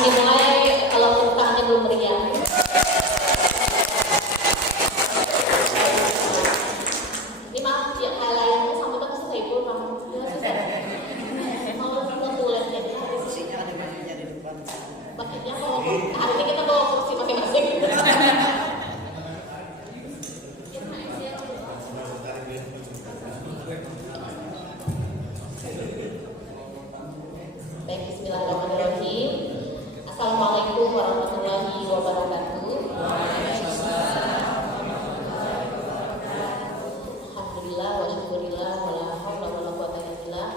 dimulai kalau tepuk tangannya belum meriah. Ini maaf ya, layarnya sampai ke selesai pun kamu. Mau tulis jadi Kursinya ada bajunya di depan. makanya kalau hari ini kita bawa kursi masing-masing. Baik, bismillahirrahmanirrahim. Assalamualaikum warahmatullahi wabarakatuh. Alhamdulillah wa syukurillah wa la haula wa la quwwata illa billah.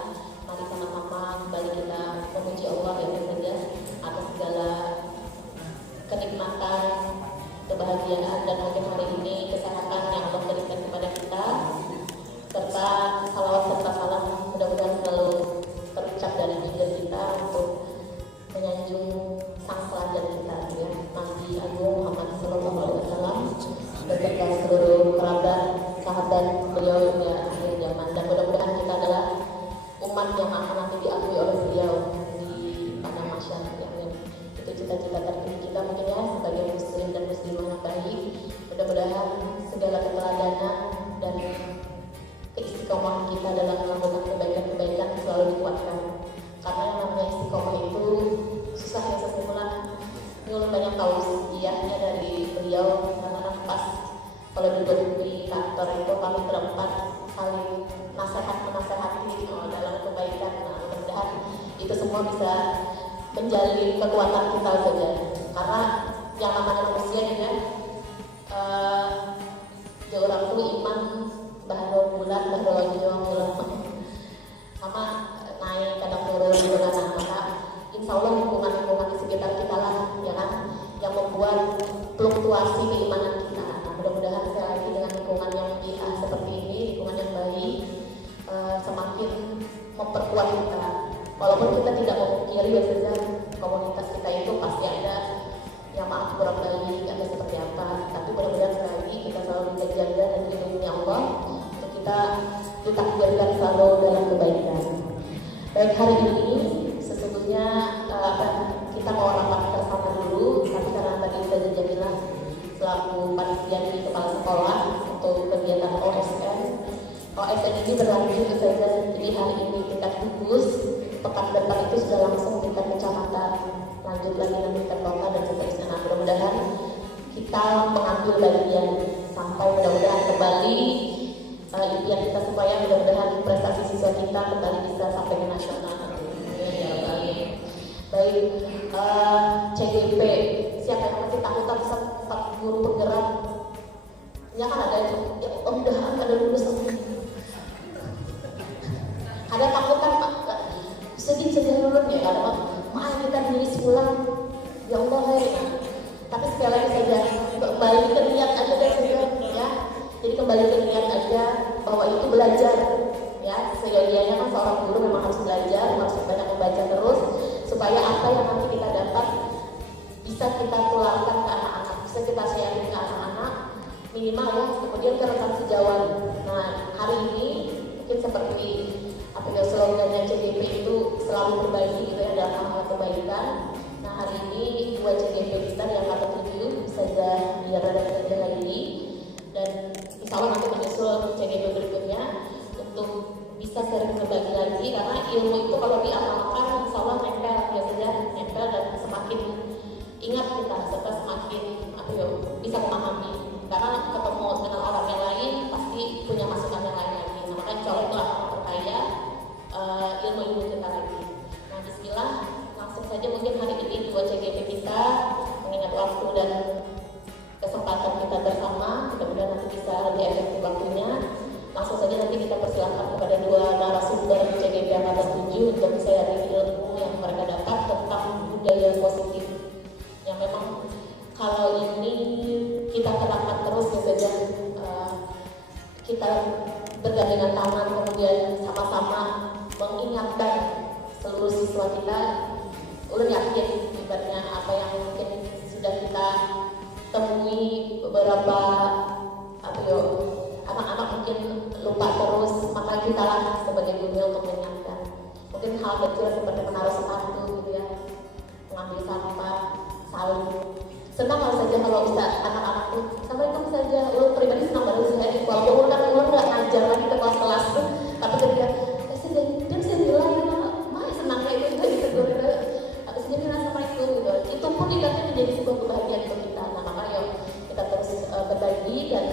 Mari sama-sama kembali kita memuji Allah yang bersaja atas segala kenikmatan, kebahagiaan dan mungkin hari ini kesehatan yang Allah berikan kepada kita, serta salawat serta salam mudah-mudahan selalu terucap dari bibir kita untuk menyanjung sang pelajar kita ya, Nabi Agung Muhammad Sallallahu Alaihi Wasallam beserta seluruh kerabat sahabat beliau ya akhir zaman, dan mudah-mudahan kita adalah umat yang akan nanti diakui oleh beliau di padang mahsyar ya. Itu cita-cita tertinggi kita mungkin ya sebagai muslim dan muslimah yang baik. Mudah-mudahan segala keteladanan dan istiqomah kita dalam melakukan kebaikan-kebaikan selalu dikuatkan, karena yang namanya istiqomah itu susah ya sesungguhnya. Nyuruh banyak tausiahnya dari beliau, karena pas kalau duduk di kantor itu kami berempat saling menasehati dalam kebaikan. Nah, mudah-mudahan itu semua bisa menjalin kekuatan kita saja, karena yang namanya manusia juga di orang itu iman bahwa bulan lonjong sama naik kadang turun bulan, maka insya Allah lingkungan di sekitar kita lah ya kan yang membuat fluktuasi keimanan kita. Nah, mudah-mudahan sekali lagi dengan lingkungan yang seperti ini, lingkungan yang baik, semakin memperkuat kita. Walaupun kita tidak memungkiri ya saja komunitas kita itu pasti ada yang maaf kurang baik atau seperti apa, tapi mudah-mudahan sekali lagi kita selalu dijaga dan dilindungi Allah untuk kita ditakdirkan selalu dalam kebaikan. Baik, hari ini sesungguhnya kita mau rapat bersama dulu, tapi karena tadi Ustazah Jamilah selaku panitia di kepala sekolah untuk kegiatan OSN ini berlanjut saja. Jadi hari ini tingkat gugus, pekan depan itu sudah langsung tingkat kecamatan, lanjut lagi nanti tingkat kota dan seterusnya. Nah, mudah-mudahan kita mengambil bagian sampai mudah-mudahan kembali impian kita supaya mudah-mudahan prestasi siswa kita kembali bisa sampai ke nasional. Baik, CGP siapa yang masih takutan sempat guru penggerak? Ya kan ada itu, ya udah ada lulus. Ada takutan Pak, sedih dulu ya, ada mah kita nulis pulang, ya Allah ya. Tapi sekali lagi saja kembali ke niat aja deh saja ya. Jadi kembali ke niat aja bahwa itu belajar ya. Sejatinya kan seorang guru memang harus belajar, harus banyak membaca terus supaya apa yang nanti kita dapat bisa kita tularkan ke anak-anak, bisa kita sharing ke anak-anak minimal ya, kemudian ke rekan sejawat. Nah, hari ini mungkin seperti apa ya slogannya CGP itu selalu berbagi gitu ya dalam hal kebaikan. Nah, hari ini dua CGP kita yang kata 7 saja biar ada lagi, dan insya Allah nanti menyusul CGP berikutnya untuk bisa sering berbagi lagi, karena ilmu itu kalau diamalkan insya Allah nempel ya saja, nempel dan semakin ingat kita serta semakin bisa memahami, karena ketemu dengan orang yang lain pasti punya masukan yang lain lagi. Nah, maka insya Allah itu akan memperkaya ilmu-ilmu kita lagi. Nah, bismillah, langsung saja mungkin hari ini dua CGP kita mengingat waktu dan kesempatan kita bersama, mudah-mudahan nanti bisa lebih efektif waktunya. Langsung saja nanti kita persilakan kepada dua narasumber CGP angkatan 7 untuk sharing ilmu yang mereka dapat tentang budaya positif yang memang kalau ini kita terapkan terus ya saja, kita bergandengan tangan kemudian sama-sama mengingatkan seluruh siswa kita. Ulun yakin ibaratnya apa yang mungkin sudah kita temui beberapa anak-anak mungkin lupa terus, maka kita lah sebagai guru untuk mengingatkan. Mungkin hal kecil seperti menaruh sepatu gitu ya, mengambil sampah, saling. Senang saja kalau bisa anak-anak tuh sampai itu saja. Ulun pribadi senang banget sih hari walaupun ulun nggak ngajar lagi ke kelas tuh, tapi ketika dia bisa bilang mah senangnya itu juga ditegur sebenarnya sama itu gitu. Itu pun ibaratnya menjadi sebuah kebahagiaan untuk kita. Nah maka yuk kita terus berbagi dan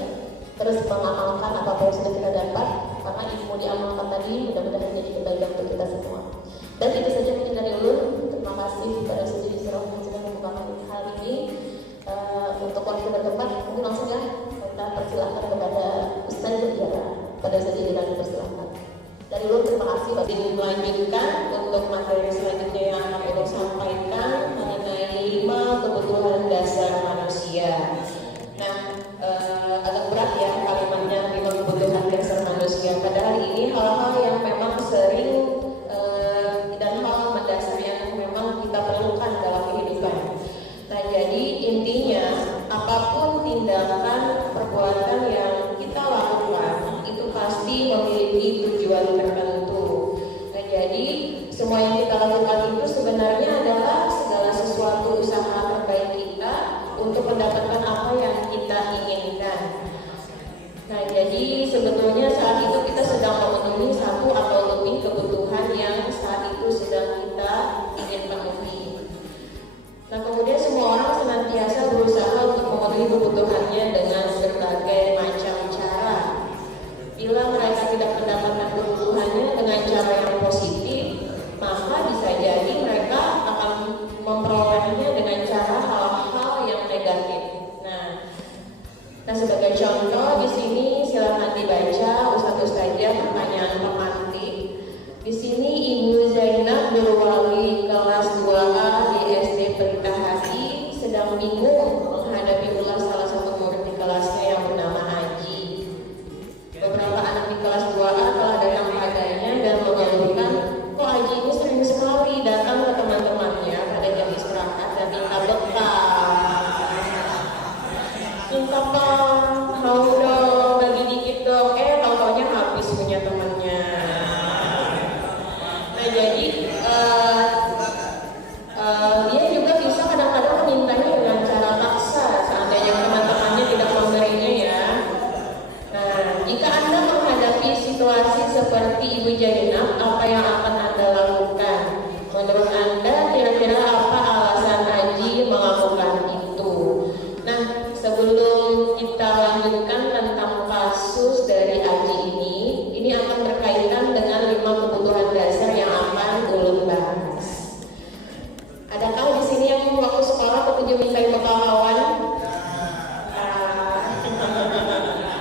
terus mengamalkan apa yang sudah kita dapat, karena ilmu diamalkan tadi mudah-mudahan menjadi kebahagiaan untuk kita semua. Dan itu saja mungkin dari ulun. Terima kasih kepada Sujud Isra yang sudah membukakan hal ini. Untuk waktu ke depan mungkin langsung ya kita persilahkan kepada Ustaz Berjara, pada Sujud Isra dipersilahkan. Dari ulun terima kasih. Melanjutkan untuk materi selanjutnya yang akan ulun sampaikan mengenai 5 kebutuhan dasar manusia. Nah, agak berat ya kalimatnya 5 kebutuhan dasar manusia. Padahal ini hal-hal yang memang sering dan hal mendasar yang memang kita perlukan dalam kehidupan. Nah, jadi intinya apapun tindakan perbuatan yang kita lakukan itu pasti memiliki tujuan tertentu. Nah, jadi semua yang kita lakukan itu sebenarnya adalah segala sesuatu usaha terbaik kita untuk mendapatkan apa yang kita inginkan. Nah, jadi sebetulnya saat itu kita sedang memenuhi satu atau lebih kebutuhan yang saat itu sedang kita ingin penuhi. Nah, kemudian semua orang senantiasa berusaha untuk memenuhi kebutuhannya dengan berbagai macam cara. Bila mereka tidak mendapatkan kebutuhannya dengan cara yang positif, maka bisa jadi mereka akan memperolehnya dengan cara hal-hal yang negatif. Nah, sebagai contoh di sini silakan dibaca Ustazah pertanyaan pemantik. Di sini Ibu Zainab Nurwali kelas 2A di SD Pelita Hati sedang bingung menghadapi ulas salah satu murid di kelasnya yang bernama Aji. Beberapa anak di kelas 2A telah datang padanya dan mengeluhkan, kok Aji ini sering sekali datang ke teman-temannya pada jam istirahat dan minta bekal. Minta mau dong, bagi dikit dong. Tau-taunya habis punya temannya. Nah, jadi dia juga bisa kadang-kadang memintanya dengan cara paksa seandainya teman-temannya tidak memberinya ya. Nah, jika Anda menghadapi situasi seperti Ibu Zainab, apa yang akan Anda lakukan? Menurut Anda kira-kira apa alasan Aji melakukan itu? Nah, sebelum kita lanjutkan tentang kasus dari Aji ini akan berkaitan dengan 5 kebutuhan dasar yang akan ulun bahas. Adakah di sini yang waktu sekolah ketujuh minta bekal kawan?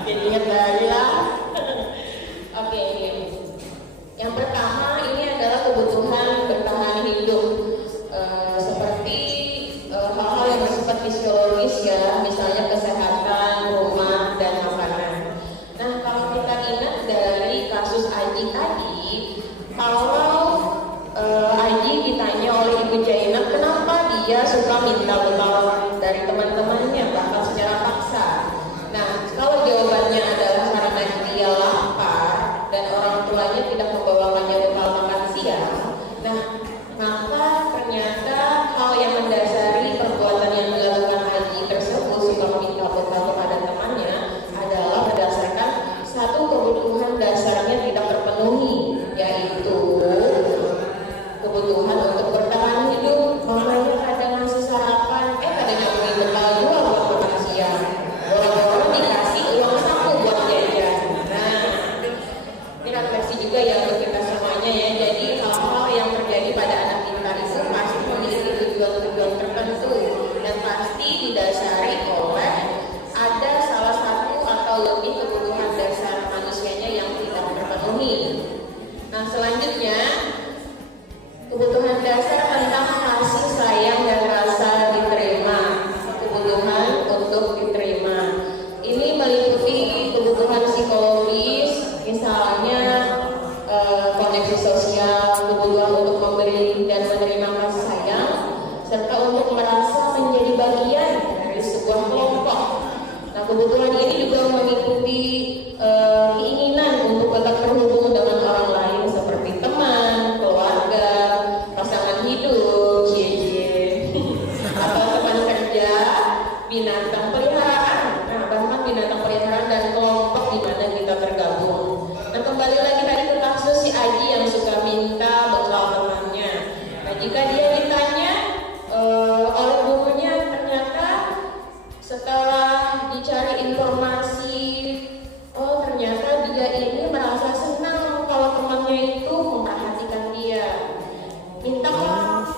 Jadi ingat lagi lah. Oke. Yang pertama ini adalah kebutuhan bertahan hidup. Seperti hal-hal yang bersifat fisiologis ya, misalnya kesehatan, rumah, dan makanan. Nah, kalau kita ingat dari kasus Aji tadi, kalau Aji ditanya oleh Ibu Zainab kenapa dia suka minta bekal dari teman-temannya bahkan secara paksa. Nah, kalau jawabannya adalah karena dia lapar dan orang tuanya tidak membawakannya bekal makan siang, nah maka ternyata hal yang mendasari perbuatan yang dilakukan Aji tersebut suka meminta bekal kepada temannya adalah berdasarkan satu kebutuhan dasarnya tidak terpenuhi, yaitu kebutuhan untuk bertahan hidup. Makanya kadang ngasih sarapan, kadang beli bekal juga buat makan siang. Orang-orang dikasih uang saku buat jajan. Nah, ini refleksi juga ya untuk kita semuanya ya. Jadi hal-hal yang terjadi pada anak kita itu pasti memiliki tujuan-tujuan tertentu dan pasti didasari oleh ada salah satu atau lebih kebutuhan dasar manusianya yang tidak terpenuhi. Nah, selanjutnya kebutuhan dasar tentang kasih sayang dan rasa diterima. Kebutuhan untuk diterima ini meliputi kebutuhan psikologis, misalnya koneksi sosial, kebutuhan untuk memberi dan menerima kasih sayang, serta untuk merasa menjadi bagian dari sebuah kelompok. Nah, kebutuhan ini juga meliputi keinginan untuk tetap terhubung dengan orang lain seperti teman, keluarga, pasangan hidup, cie-cie. minta Pak,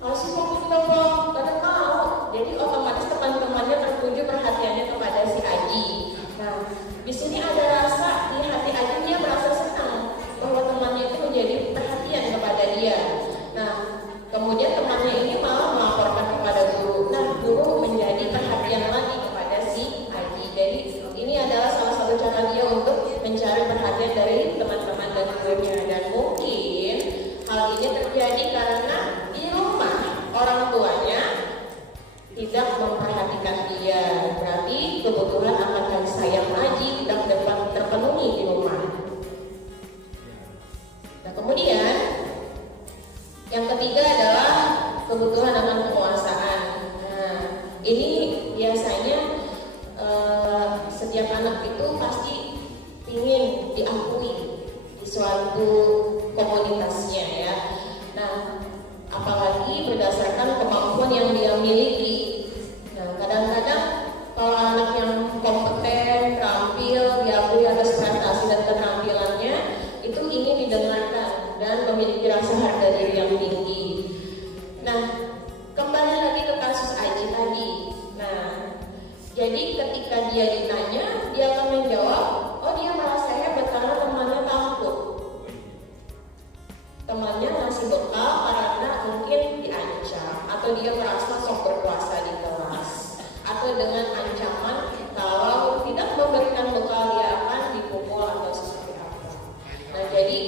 kasih dong, kadang mau. Jadi otomatis teman-temannya tertuju perhatiannya kepada si Aji. Nah, di sini ada rasa di hati Aji, dia merasa senang bahwa temannya itu menjadi perhatian kepada dia. Nah, kemudian temannya ini malah melaporkan kepada guru. Nah, guru menjadi perhatian lagi kepada si Aji. Jadi ini adalah salah satu cara dia untuk mencari perhatian dari teman-teman dan gurunya. Dan mungkin hal ini terjadi karena di rumah orang tuanya tidak memperhatikan dia. Berarti kebutuhan akan kasih sayang Aji tidak dapat terpenuhi di rumah. Nah, kemudian yang ketiga adalah kebutuhan akan penguasaan. Nah, ini biasanya setiap anak itu pasti ingin diakui di suatu komunitasnya ya. Nah, apalagi berdasarkan kemampuan yang dia miliki. Nah, kadang-kadang kalau anak yang kompeten, terampil, diakui atas prestasi dan keterampilannya, itu ingin didengarkan dan memiliki rasa harga diri yang tinggi. Nah, kembali lagi ke kasus Aji tadi. Nah, jadi ketika dia ditanya, dia akan menjawab, oh dia merasa hebat karena temannya takut. Temannya masih bekal karena mungkin diancam, atau dia merasa sok berkuasa di kelas, atau dengan ancaman kalau tidak memberikan bekal dia akan dipukul atau seperti apa. Nah, jadi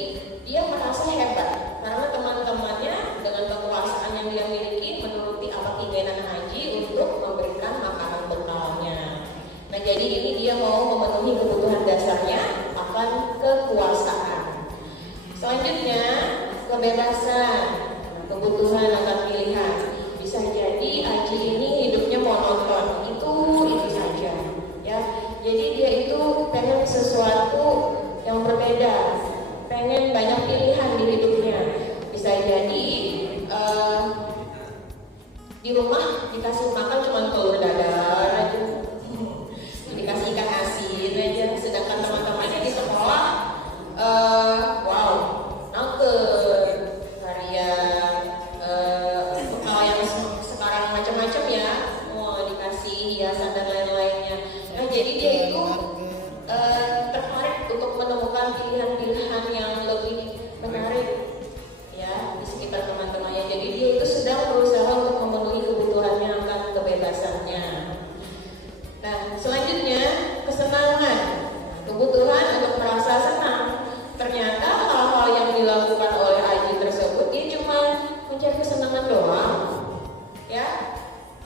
dia merasa hebat karena teman-temannya dengan kekuasaan yang dia miliki menuruti apa keinginan Aji untuk memberikan makanan bekalnya. Nah, jadi ini dia mau memenuhi kebutuhan dasarnya akan kekuasaan. Selanjutnya kebebasan, kebutuhan akan pilihan. Bisa jadi Aji ini hidupnya monoton, itu saja ya. Jadi dia itu pengen sesuatu yang berbeda, pengen banyak pilihan di hidupnya. Bisa jadi di rumah dikasih makan cuma telur dadar aja, dikasih ikan asin aja, sedangkan teman-temannya di sekolah wow, nangkep harian bekal yang sekarang macam-macam ya, mau dikasih hiasan dan lain-lainnya. Nah, jadi dia itu tertarik untuk menemukan pilihan-pilihan yang lebih menarik ya di sekitar teman-temannya. Jadi dia itu sedang berusaha untuk memenuhi kebutuhannya akan kebebasannya. Nah, selanjutnya kesenangan, kebutuhan untuk merasa senang. Ternyata hal-hal yang dilakukan oleh Aji tersebut dia cuma mencari kesenangan doang ya,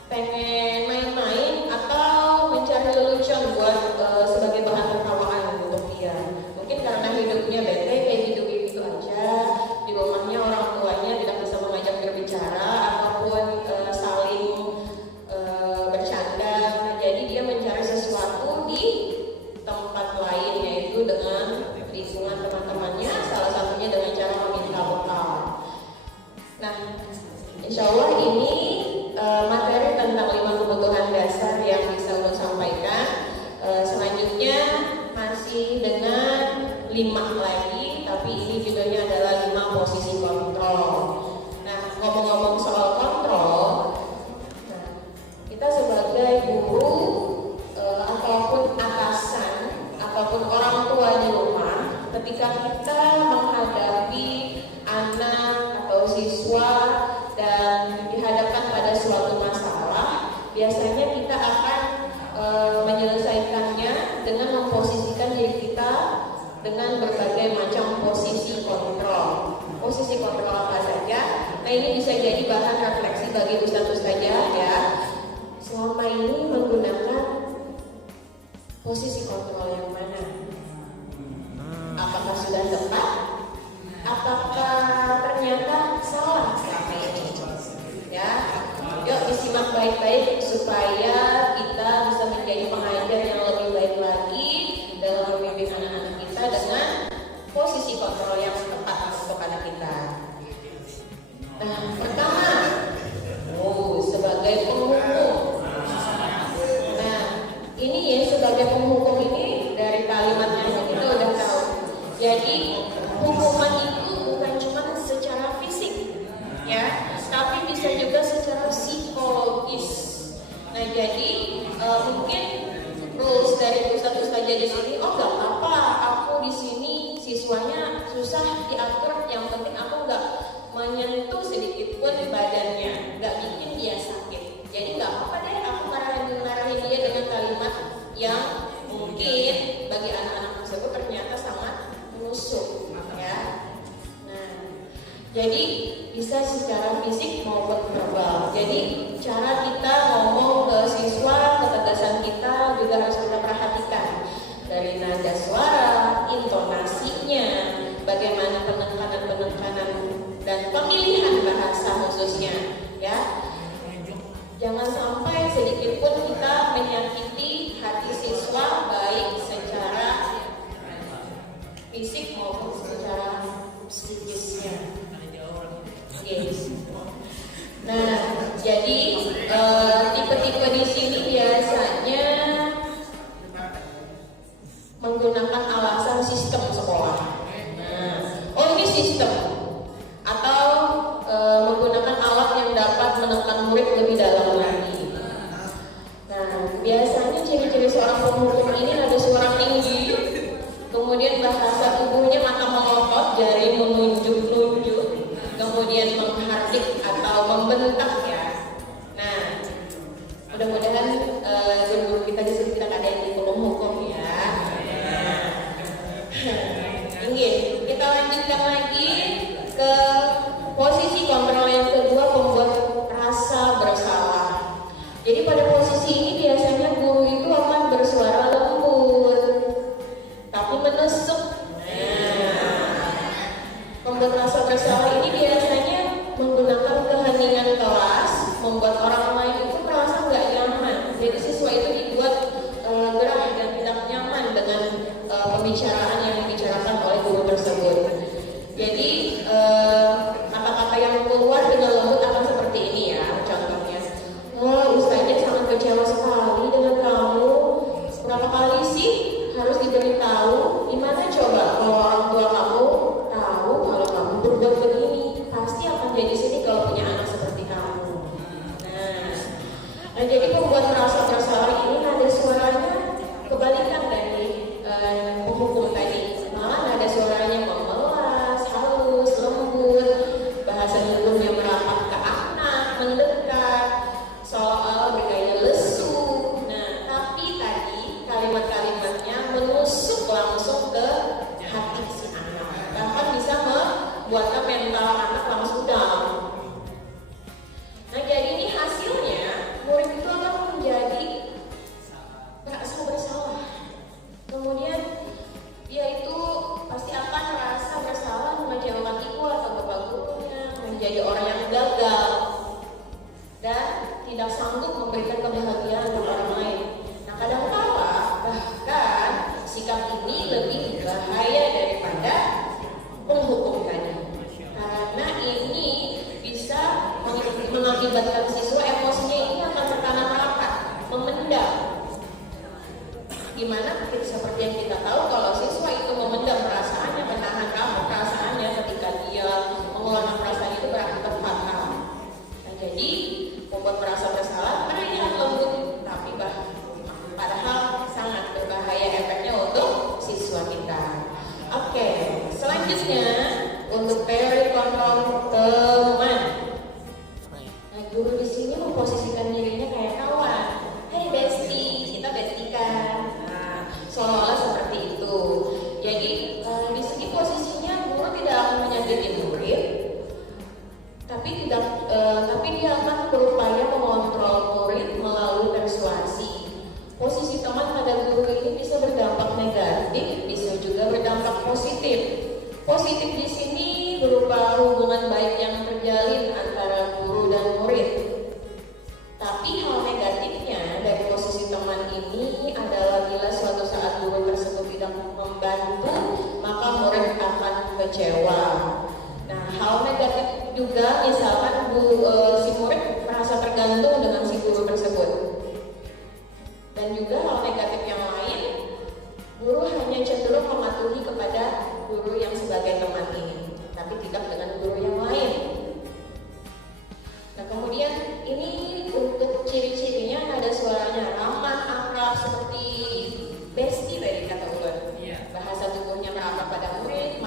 pengen main-main atau mencari lelucon buat sebagai bahan tertawaan untuk dia. Mungkin karena hidupnya bete kayak gitu-gitu aja, di rumahnya orang tuanya tidak bisa mengajak berbicara ataupun saling bercanda. Nah, jadi dia mencari sesuatu di tempat lain, yaitu dengan lingkungan teman-temannya, salah satunya dengan cara meminta bekal. Nah, insya Allah ini materi tentang 5 kebutuhan dasar yang bisa Ulun sampaikan. Selanjutnya masih dengan 5 lagi, tapi ini judulnya adalah 5 posisi kontrol. Nah, ngomong-ngomong soal kontrol, nah, kita sebagai guru ataupun atasan ataupun orang tua di rumah, ketika kita menghadapi anak atau siswa dan dihadapkan pada suatu masalah, biasanya kita akan menyelesaikannya dengan memposisikan diri kita dengan berbagai macam posisi kontrol. Posisi kontrol apa saja? Nah, ini bisa jadi bahan refleksi bagi ustadz-ustadzah ya. Selama ini menggunakan posisi kontrol yang mana? Apakah sudah tepat? Apakah ternyata salah selama ini? Ya, yuk disimak baik-baik supaya kita bisa menjadi pengajar yang lebih baik lagi dalam membimbing anak-anak kita dengan posisi kontrol yang tepat untuk anak kita. Nah, pertama, sebagai penghukum. Nah, ini ya, sebagai penghukum ini dari kalimatnya kita udah tahu. Jadi hukuman itu bukan cuma secara siswanya susah diatur, yang penting aku nggak menyentuh sedikit pun badannya, nggak bikin dia sakit. Jadi nggak apa-apa deh aku marahin dia dengan kalimat yang mungkin bagi anak-anak tersebut ternyata sangat menusuk, ya. Nah, jadi bisa secara fisik maupun verbal. Jadi cara kita ngomong ke siswa, ketegasan kita juga harus kita perhatikan. Dari nada suara, intonasinya, bagaimana penekanan dan pemilihan bahasa khususnya, ya. Jangan sampai sedikit pun kita menyakiti hati siswa, baik secara fisik maupun secara psikisnya. Yes. Nah, jadi tipe-tipe di sini biasanya menggunakan alasan sistem sekolah. Nah, oh ini sistem, atau menggunakan alat yang dapat menekan murid lebih dalam lagi. Nah, biasanya ciri-ciri seorang penghukum ini ada suara tinggi, kemudian bahasa tubuhnya mata melotot, jari menunjuk-nunjuk, kemudian menghardik atau membentak, ya. Nah, mudah-mudahan guru kita di sini tidak ada yang di hukum, ya. Ini kita lanjutkan lagi ke posisi kontrol yang kedua, membuat rasa bersalah. Jadi pada posisi ini biasanya guru itu akan bersuara lembut tapi menusuk. Membuat rasa bersalah ini biasanya menggunakan keheningan kelas, membuat orang lain itu merasa nggak nyaman. Jadi siswa itu dibuat gerah dan tidak nyaman dengan pembicaraan yang dibicarakan oleh guru tersebut. Jadi kata-kata yang keluar dengan lembut akan seperti ini, ya. Contohnya, Ustazah sangat kecewa sekali dengan kamu. Berapa kali sih harus diberitahu? Gimana coba kalau orang tua kamu tahu kalau kamu berbuat begini? Pasti akan jadi sedih kalau punya anak seperti kamu. Nah, jadi membuat rasa bersalah ini ada suaranya kebalikan dari penghukum tadi. Malah ada suaranya memelas, halus, lembut, bahasa tubuhnya merapat ke anak, mendekat, seolah-olah bergaya lesu. Nah, tapi tadi kalimat-kalimatnya menusuk langsung ke hati si anak, bahkan bisa membuatkan mental anak langsung down. Nah, jadi ini hasilnya murid itu akan menjadi merasa bersalah. Kemudian dia itu pasti akan merasa bersalah mengecewakan ibu atau bapak gurunya, menjadi orang yang gagal dan tidak sanggup memberikan kebahagiaan untuk orang lain. Nah, kadang-kala bahkan sikap ini lebih bahaya daripada penghukum tadi, karena ini bisa mengakibatkan siswa emosinya ini akan tertanam rapat, memendam. Gimana seperti yang kita tahu, kalau siswa itu memendam perasaannya, menahan rapat perasaannya, ketika dia mengeluarkan perasaan itu berakibat fatal. Nah, jadi membuat merasa bersalah terlihat lembut, tapi padahal sangat berbahaya efeknya untuk siswa kita. Oke, selanjutnya untuk teori kontrol teman. Nah, guru di sini memposisikan dirinya kayak kawan. Hey bestie, kita bestie kan. Nah, seolah-olah seperti itu. Jadi di sini posisinya guru tidak akan menyakiti murid, tapi dia akan berupaya mengontrol murid melalui persuasi. Posisi teman pada guru ini bisa berdampak negatif, bisa juga berdampak positif. Positif di sini berupa hubungan baik yang terjalin antara guru dan murid. Tapi hal negatifnya dari posisi teman ini adalah bila suatu saat guru tersebut tidak membantu, maka murid akan kecewa. Nah, hal negatif juga misalkan si murid merasa tergantung dengan si guru tersebut. Dan juga hal negatif yang lain, guru hanya cenderung mematuhi kepada guru yang sebagai teman ini, tapi tidak dengan guru yang lain. Nah, kemudian ini untuk ciri-cirinya ada suaranya ramah, akrab seperti bestie tadi kata Ulun. Bahasa tubuhnya merapat pada murid,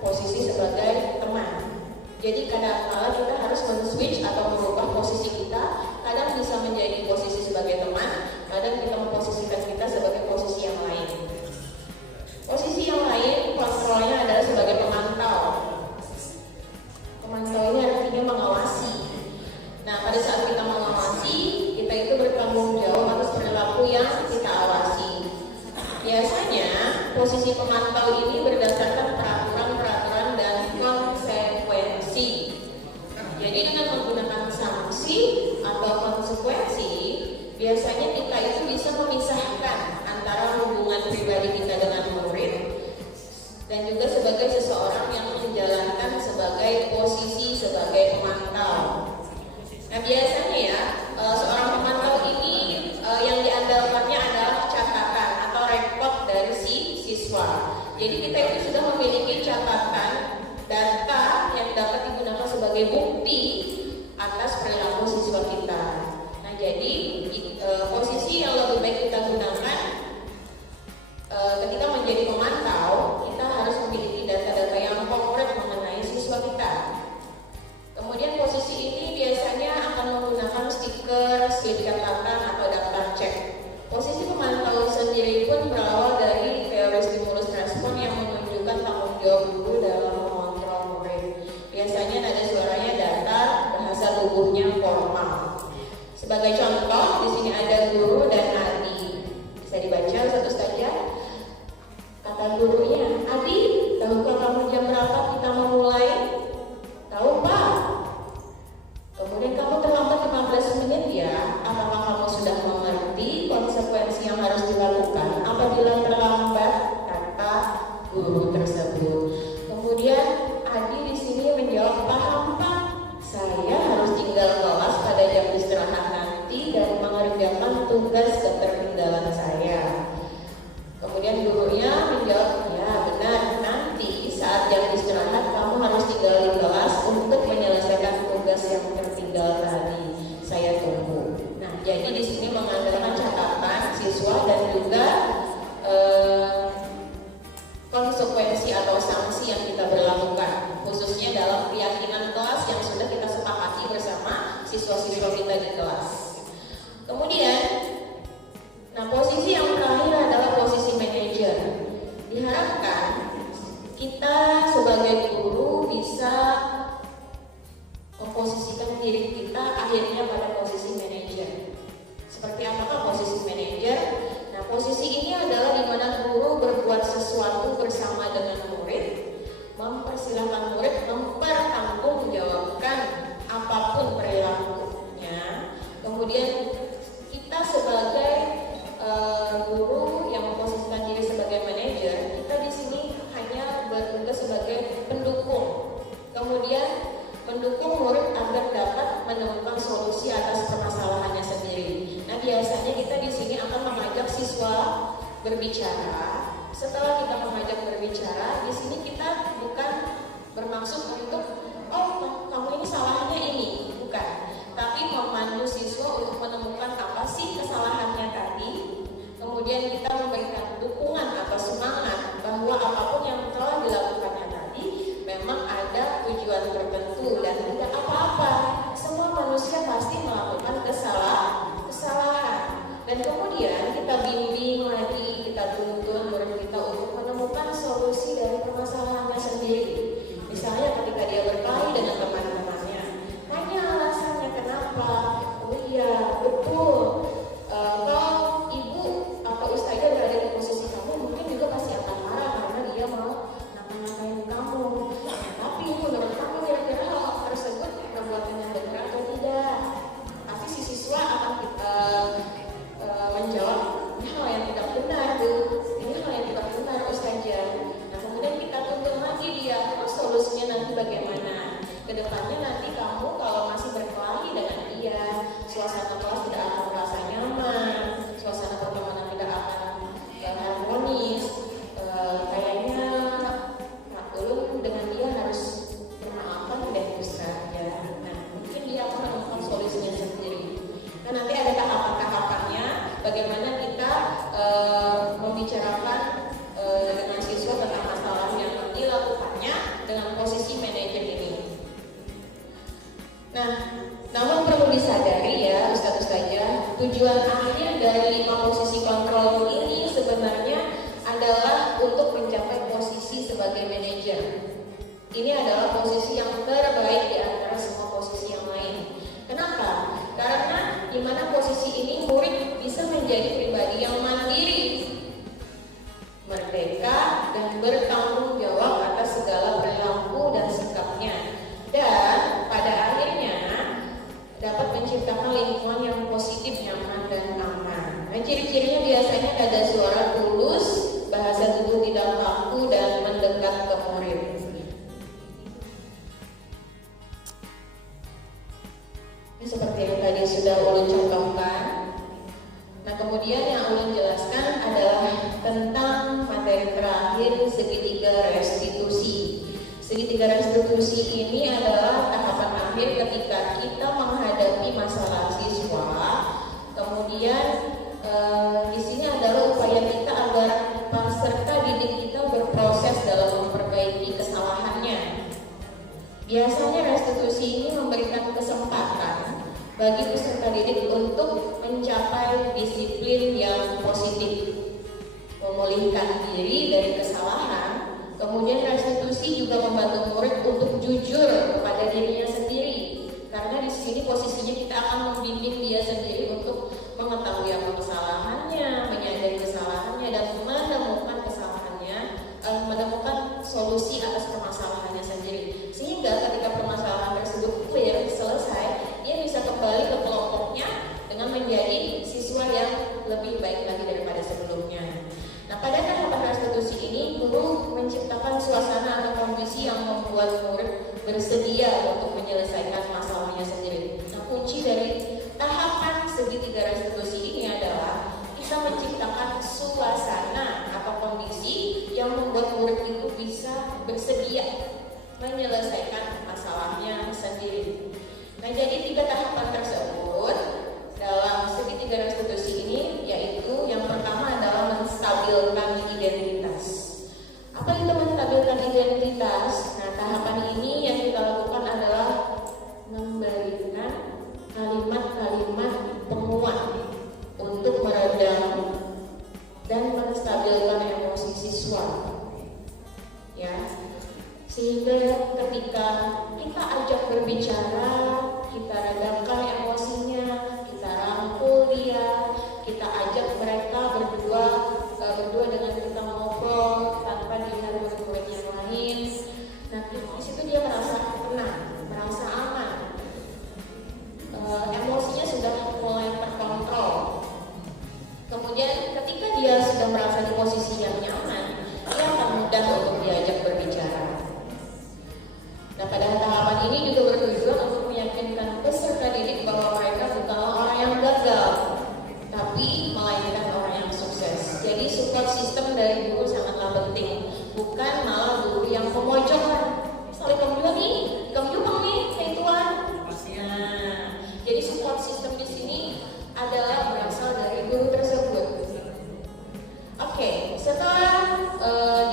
posisi sebagai teman. Jadi kadang-kala kita harus men-switch atau merubah posisi kita. Kadang bisa menjadi posisi sebagai teman, kadang kita memposisikan kita sebagai posisi yang lain. Posisi yang lain kontrolnya adalah sebagai pemantau. Pemantau ini artinya mengawasi. Nah, pada saat kita mengawasi, kita itu bertanggung jawab atas perilaku yang kita awasi. Biasanya posisi pemantau ini berdasarkan peraturan-peraturan dan konsekuensi. Jadi dengan menggunakan sanksi atau konsekuensi, biasanya kita itu bisa memisahkan antara hubungan pribadi kita dengan murid dan juga sebagai seseorang yang menjalankan sebagai posisi sebagai pemantau. Nah, biasanya ya seorang pemantau ini yang diandalkannya adalah catatan atau rekod dari si siswa. Jadi kita itu sudah memiliki catatan data yang dapat digunakan sebagai bukti atas perilaku siswa kita. Nah, jadi posisi yang lebih baik kita gunakan ketika menjadi pemantau, kita harus memiliki data-data yang konkret mengenai siswa kita. Kemudian posisi ini biasanya akan menggunakan stiker, slip catatan atau daftar cek. Posisi pemantau sendiri pun berawal dari teori stimulus respon yang menunjukkan tanggung jawab guru dalam mengontrol murid. Biasanya nada suaranya datar, bahasa tubuhnya formal. Sebagai contoh, di sini ada guru dan Adi. Bisa dibaca satu saja. Kata gurunya, Adi, tahukah kamu jam berapa kita memulai? Tahu, Pak. Kemudian kamu terlambat 15 menit ya. Apakah kamu sudah mengerti konsekuensi yang harus dilakukan apabila terlambat? Kata guru tersebut. Kemudian Adi di sini menjawab, paham Pak. Saya harus tinggal kelas pada jam istirahat nanti dan mengerjakan tugas ketertinggalan saya. Kemudian gurunya menjawab, ya benar, nanti saat jam istirahat kamu harus tinggal di kelas untuk menyelesaikan tugas yang tertinggal tadi. Saya tunggu. Nah, jadi di sini mengandalkan catatan siswa dan juga konsekuensi atau sanksi yang kita berlakukan, khususnya dalam keyakinan kelas yang sudah kita sepakati bersama siswa-siswa kita di kelas. Kemudian, nah posisi yang terakhir adalah posisi manajer. Diharapkan kita sebagai guru bisa memposisikan diri kita akhirnya pada posisi manajer. Seperti apakah posisi manajer? Nah, posisi ini adalah di mana guru berbuat sesuatu bersama dengan murid, mempersilahkan murid mempertanggungjawabkan apapun perilakunya. Kemudian kita sebagai guru yang memposisikan diri sebagai manajer, kita di sini hanya bertugas sebagai pendukung. Kemudian mendukung murid agar dapat menemukan solusi atas permasalahannya sendiri. Nah, biasanya kita di sini akan mengajak siswa berbicara. Setelah kita mengajak berbicara, di sini kita bukan bermaksud untuk kamu ini salahnya ini, bukan. Tapi memandu siswa untuk menemukan apa sih kesalahannya tadi. Kemudian kita memberikan dukungan atau semangat bahwa apapun yang telah dilakukannya tadi memang ada tujuan tertentu dan tidak apa-apa. Semua manusia pasti melakukan kesalahan. Dan kemudian kita bimbing lagi, kita tuntun murid kita untuk menemukan solusi dari permasalahannya sendiri. Misalnya ketika tujuan akhir dari 5 posisi kontrol ini sebenarnya adalah untuk mencapai posisi sebagai manajer. Ini adalah posisi yang terbaik di antara semua posisi yang lain. Kenapa? Karena di mana posisi ini murid bisa menjadi pribadi yang mandiri, merdeka, dan bertanggung jawab atas segala perilaku dan sikapnya. Dan pada akhirnya dapat menciptakan lingkungan yang positif, nyaman, dan aman. Nah, ciri-cirinya biasanya ada suara tulus, bahasa tubuh tidak kaku, dan mendekat ke murid. Ini seperti yang tadi sudah Ulun contohkan. Nah, kemudian yang Ulun jelaskan adalah tentang materi terakhir, segitiga restitusi. Segitiga restitusi ini adalah tahapan akhir ketika kita menghadapi masalah siswa. Kemudian di sini adalah upaya kita agar peserta didik kita berproses dalam memperbaiki kesalahannya. Biasanya restitusi ini memberikan kesempatan bagi peserta didik untuk mencapai disiplin yang positif, memulihkan diri dari kesalahan. Kemudian restitusi juga membantu murid untuk jujur kepada dirinya sendiri, karena di sini posisinya kita akan membimbing dia sendiri untuk mengetahui apa kesalahannya, menyadari kesalahannya, dan menemukan solusi atas permasalahannya sendiri. Sehingga ketika permasalahan tersebut clear, selesai, dia bisa kembali ke kelompoknya dengan menjadi siswa yang lebih baik lagi daripada sebelumnya. Nah, pada tahapan restitusi ini, guru menciptakan suasana atau kondisi yang membuat murid bersedia untuk menyelesaikan masalahnya sendiri. Nah, kunci dari tahapan segitiga restitusi ini adalah kita menciptakan suasana atau kondisi yang membuat murid itu bisa bersedia menyelesaikan masalahnya sendiri. Nah, jadi 3 tahapan tersebut dalam segitiga restitusi ini, yaitu yang pertama adalah menstabilkan identitas. Apa itu menstabilkan identitas? Nah, tahapan ini yang kita lakukan adalah memberikan kalimat-kalimat penguat untuk meredam dan menstabilkan emosi siswa. Ya, sehingga ketika kita ajak berbicara, kita redamkan emosinya, kita rangkul dia, kita ajak mereka berdua dengan kita ngobrol tanpa dilihat murid-murid yang lain. Nah, di situ dia merasa tenang, merasa aman, emosinya sudah mulai terkontrol. Kemudian ketika dia sudah merasa di posisi yang nyaman, dia akan mudah untuk diajak berbicara. Nah, pada tahapan ini juga bertujuan untuk meyakinkan peserta didik bahwa mereka bukanlah orang yang gagal, tapi melainkan orang yang sukses. Jadi support system dari guru sangatlah penting, bukan malah guru yang memojokkan. Misalnya kamu juga nih, kamu juga nih, kayak tuan. Nah, jadi support system di sini adalah berasal dari guru tersebut. Oke, setelah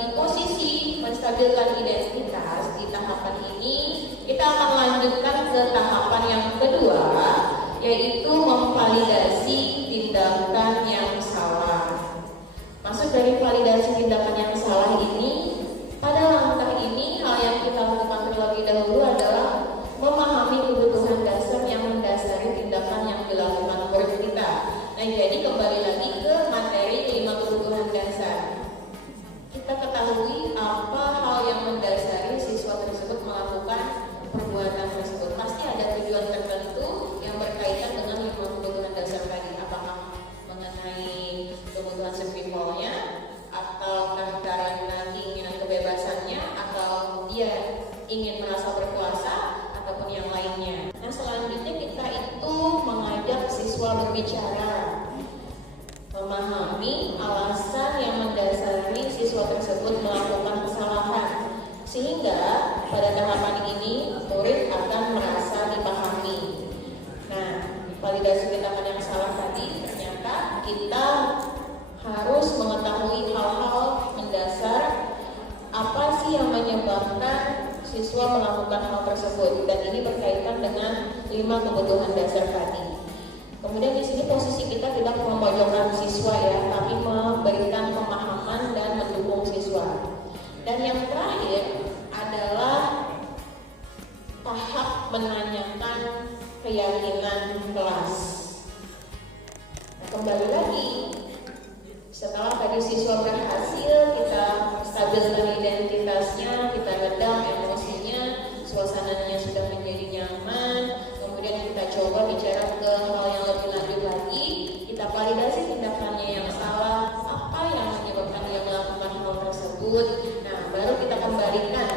di posisi menstabilkan identitas di tahapan ini, kita akan lanjutkan ke tahapan yang kedua, yaitu memvalidasi tindakan yang salah. Maksud dari validasi tindakan yang salah ini, pada langkah ini hal yang kita lakukan terlebih dahulu adalah memahami kebutuhan dasar yang mendasari tindakan yang dilakukan murid kita. Nah, jadi kembali lagi ke materi 5 kebutuhan dasar. Kita ketahui apa hal yang mendasari siswa tersebut melakukan perbuatan tersebut. Pasti ada tujuan tertentu yang berkaitan dengan 5 kebutuhan dasar tadi. Apakah mengenai kebutuhan survivalnya, ataukah karena keinginan kebebasannya, atau dia ingin merasa berkuasa, ataupun yang lainnya. Nah, selanjutnya kita itu mengajak siswa berbicara, memahami alasan yang mendasari siswa tersebut melakukan kesalahan, sehingga pada tahapan ini murid akan merasa dipahami. Nah, validasi tindakan yang salah tadi, ternyata kita harus mengetahui hal-hal mendasar apa sih yang menyebabkan siswa melakukan hal tersebut, dan ini berkaitan dengan 5 kebutuhan dasar tadi. Kemudian di sini posisi kita tidak memojokkan siswa ya, tapi memberikan pemahaman dan mendukung siswa. Dan yang terakhir adalah tahap menanyakan keyakinan kelas. Nah, kembali lagi, setelah tadi siswa berhasil kita stabilkan identitasnya, kita redam emosinya, suasananya sudah menjadi nyaman, kemudian kita coba bicara ke hal yang lebih lanjut lagi, kita validasi tindakannya yang salah, apa yang menyebabkan dia melakukan hal tersebut. Nah, baru kita kembalikan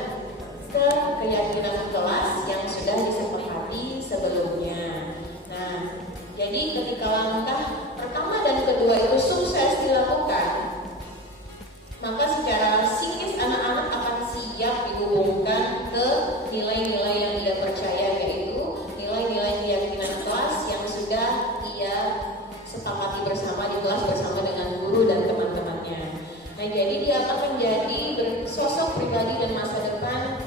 ke keyakinan kelas yang sudah disepakati sebelumnya. Nah, jadi ketika langkah pertama dan kedua itu sukses dilakukan, maka secara psikis anak-anak akan siap dihubungkan ke nilai-nilai yang dia percaya, yaitu nilai-nilai keyakinan kelas yang sudah ia sepakati bersama di kelas bersama dengan guru dan teman-temannya. Nah, jadi dia akan menjadi sosok pribadi dan masa depan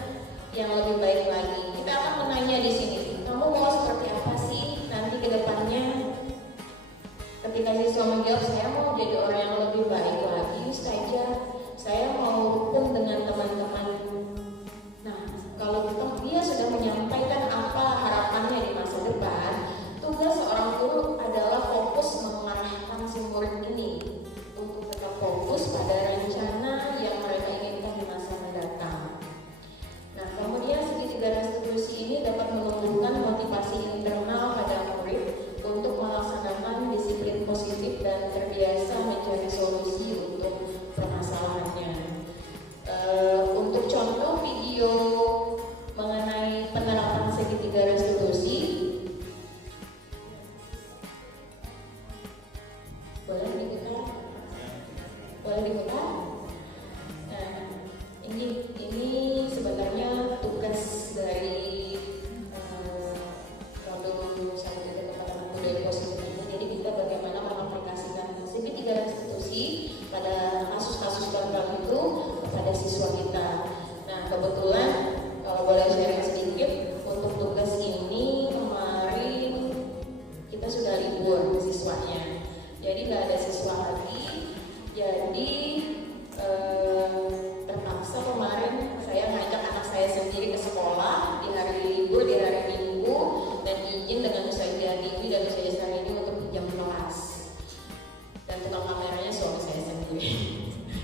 yang lebih baik lagi. Kita akan menanya di sini, kamu mau seperti apa sih nanti ke depannya? Ketika siswa menjawab, saya mau jadi orang yang lebih baik lagi, Ustazah. Saya mau rukun dengan teman-teman. Nah, kalau dia sudah menyampaikan apa harapannya di masa depan, tugas seorang guru adalah fokus mengarahkan si murid ini untuk tetap fokus pada rencana yang mereka inginkan di masa mendatang. Nah, kemudian segitiga restitusi ini dapat menumbuhkan motivasi internal pada murid untuk melaksanakan disiplin positif dan terbiasa mencari solusi untuk permasalahannya. Untuk contoh video mengenai penerapan segitiga restitusi, boleh dibuka? Boleh dibuka? Nah, ini sebenarnya tugas dari modul saya kepada budaya positif ini. Jadi kita bagaimana mengaplikasikan segitiga restitusi pada kasus-kasus tertentu kepada siswa kita. Nah, kebetulan kalau boleh sharing sedikit untuk tugas ini, kemarin kita sudah libur siswanya, jadi nggak ada siswa lagi. Jadi terpaksa kemarin saya ngajak anak saya sendiri ke sekolah di hari libur, di hari Minggu, dan izin dengan Ustazah Dini dan Ustazah Sarini untuk pinjam kelas. Dan tukang kameranya suami saya sendiri.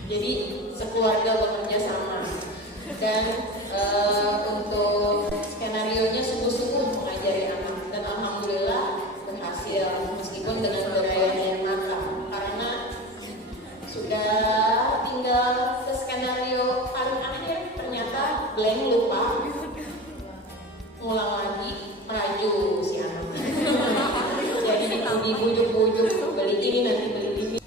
Jadi sekeluarga bekerja sama. Dan untuk skenario-nya sungguh-sungguh mengajari anak, dan alhamdulillah berhasil meskipun dengan gaya yang matang, karena sudah tinggal ke skenario paling akhir ternyata blank, lupa ngulang lagi, maju si anak. Jadi dibujuk-bujuk beli ini nanti beli ini.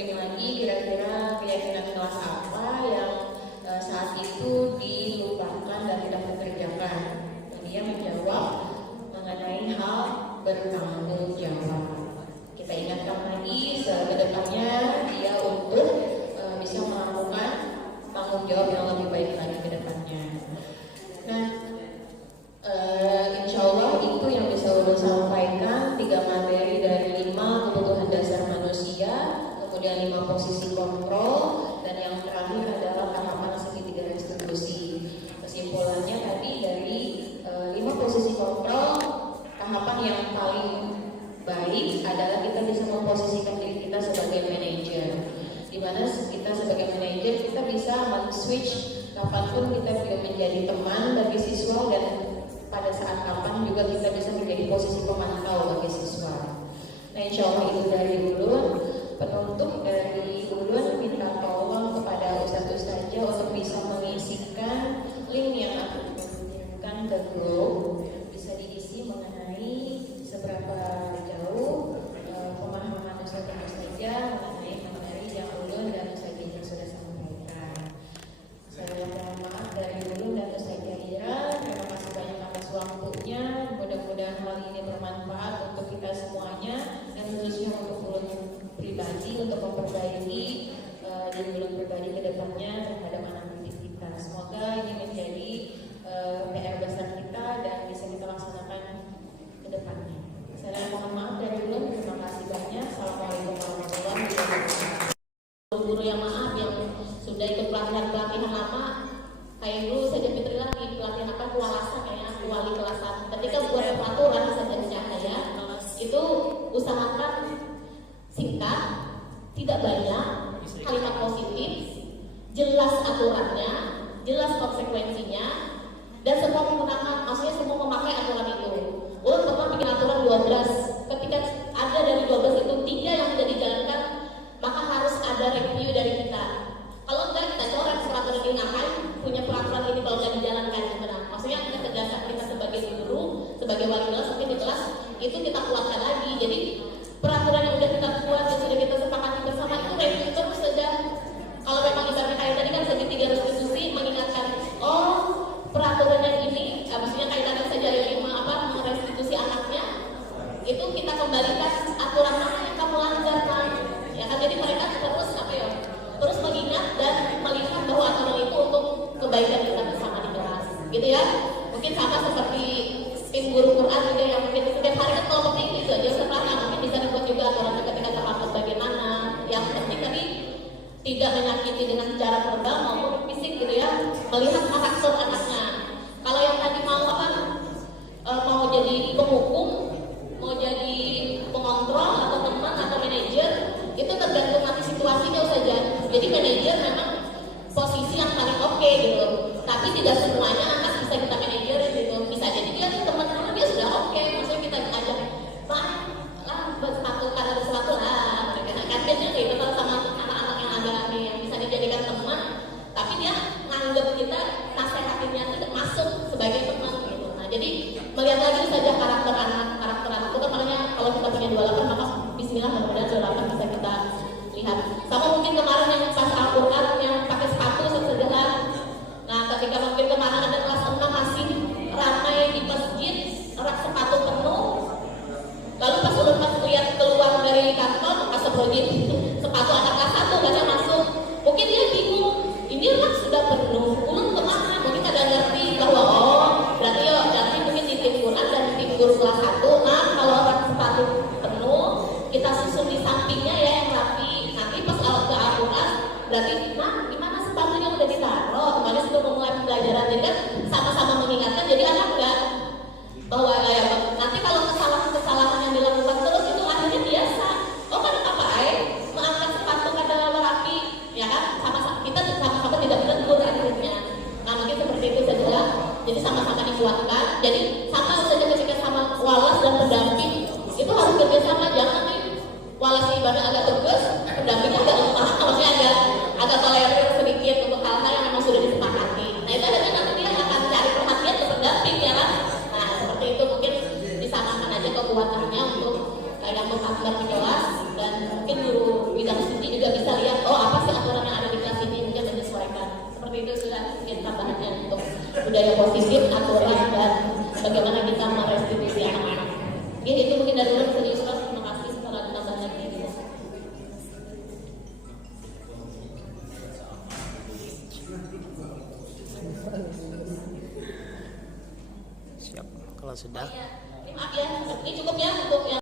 screening lagi kira-kira keyakinan kelas apa yang saat itu dilupakan dan tidak dikerjakan. Dan dia menjawab mengenai hal bertanggung jawab. Kita ingatkan lagi ke depannya dia untuk bisa melakukan tanggung jawab yang lebih baik lagi ke depannya. Nah, insya Allah itu yang bisa Ulun sampaikan, 3 materi dari 5 kebutuhan dasar manusia, kemudian 5 posisi kontrol, dan yang terakhir adalah tahapan segitiga restitusi. Kesimpulannya tadi dari 5 posisi kontrol, tahapan yang paling baik adalah kita bisa memposisikan diri kita sebagai manajer, di mana kita sebagai manajer kita bisa men-switch kapanpun kita menjadi teman bagi siswa, dan pada saat kapan juga kita bisa menjadi posisi pemantau bagi siswa. Nah, insya Allah itu dari Ulun. Penutup dari Ulun minta tolong kepada Ustadz-Ustadzah untuk bisa mengisikan link yang aku kirimkan ke grup, bisa diisi mengenai seberapa jauh pemahaman Ustadz-Ustadzah mengenai materi yang Ulun dan Ustadzah sudah sampaikan. Saya mohon maaf dari Ulun dan Ustadzah Ira. Terima kasih banyak atas waktunya. Mudah-mudahan hal ini bermanfaat untuk kita semuanya, dan khususnya untuk Ulun pribadi untuk memperbaiki diri Ulun pribadi ke depannya terhadap anak didik kita. Semoga ini menjadi PR besar kita dan bisa kita laksanakan ke depannya. Saya mohon maaf dari Ulun. Terima kasih banyak. Assalamualaikum warahmatullahi wabarakatuh. Guru yang maaf yang sudah ikut pelatihan lama, kayak dulu saja Fitri lagi pelatihan apa kewalasan kayak wali kelasan. Ketika buat peraturan saja ya, itu usahakan singkat, tidak banyak, kalimat positif, jelas aturannya, jelas konsekuensinya, dan semua menggunakan, maksudnya semua memakai aturan itu. Ulun pernah bikin aturan 12, ketika ada dari 12 itu 3 yang tidak dijalankan, maka harus ada review dari kita. Kalau enggak, kita coret peraturan ini, ngapain punya peraturan ini kalau nggak dijalankan, benar. Maksudnya kita tegaskan kita sebagai guru, sebagai wali kelas, tapi di kelas itu kita kuatkan lagi. Jadi peraturan yang udah kita buat, yang sudah kita sepakati bersama itu review terus saja. Kalau memang ibaratnya kayak tadi kan segitiga restitusi mengingatkan, oh peraturan yang ini, maksudnya kaitannya saja yang merestitusi anaknya, itu kita kembalikan aturan mana yang kamu langgar kan? Ya kan, jadi mereka terus terus mengingat dan melihat bahwa aturan itu untuk kebaikan kita bersama di kelas, gitu ya. Mungkin sama seperti tim guru Quran juga yang mungkin setiap hari kan kalau penting itu aja setelahnya mungkin bisa dibuat juga aturan ketika terlambat bagaimana. Yang penting tadi tidak menyakiti dengan cara verbal maupun fisik, gitu ya. Melihat karakter anaknya. Kalau yang tadi mau mau jadi penghukum, mau jadi pengontrol atau teman atau manajer, itu tergantung nanti situasinya saja. Jadi manajer memang posisi yang paling oke gitu, tapi tidak semuanya akan bisa kita manajer gitu. Bisa jadi dia teman karena dia sudah oke, maksudnya kita ajak sepatu karena ada sepatu lah, kan biasanya gitu kalau sama anak-anak yang agak aneh yang bisa dijadikan teman, tapi dia nganggap kita nasehatinnya itu masuk sebagai teman gitu. Nah, jadi melihat lagi saja karakter anak itu kan, makanya kalau kita punya 28 maka bismillah mudah-mudahan 28 bisa kita lihat. Sama mungkin kemarin yang pas Al-Quran yang pakai sepatu sejalan. Nah, ketika mungkin kemarin ada kelas 6 masih ramai di masjid, rak sepatu penuh. Lalu pas ulun pas lihat keluar dari kantor, pas sebelum sepatu anak kelas 1 banyak masuk. Mungkin dia bingung, ini rak sudah penuh, ulun kemana? Mungkin ada ngerti bahwa oh berarti nanti mungkin di tim Quran dan di tim guru kelas 1. Nah, kalau rak sepatu penuh, kita susun di sampingnya ya yang rapi. Nanti pas ke Al-Quran, berarti gimana sepatunya udah ditaruh, kemarin sebelum memulai pembelajaran. Jadi kan sama-sama mengingatkan, jadi anak enggak bahwa nanti kalau kesalahan yang dilakukan terus itu akhirnya biasa. Oh kan apa mengangkat sepatu kata rapi, ya kan? Kita sama-sama tidak menegur akhirnya. Nah mungkin seperti itu saja. Jadi sama-sama dikuatkan. Jadi sama saja ketika sama walas dan pendamping itu harus kerjasama. Jangan nih walas ibadah agak tegas, pendampingnya agak lemah, maksudnya agak tolerir sedikit untuk hal-hal yang memang sudah disepakati. Nah itu akhirnya nanti dia akan cari perhatian ke pendamping, ya kan? Nah seperti itu mungkin bisa lihat oh apa sih aturan yang ada di kelas ini, mungkin menyesuaikan. Seperti itu sudah mungkin tambahannya untuk budaya positif, aturan dan bagaimana kita merestitusi anak-anak. Oke, itu mungkin dari dulu Yusuf. Terima kasih kalau ada tambahan lagi. Siap, kalau sudah. Ini maaf ya, ini cukup ya untuk yang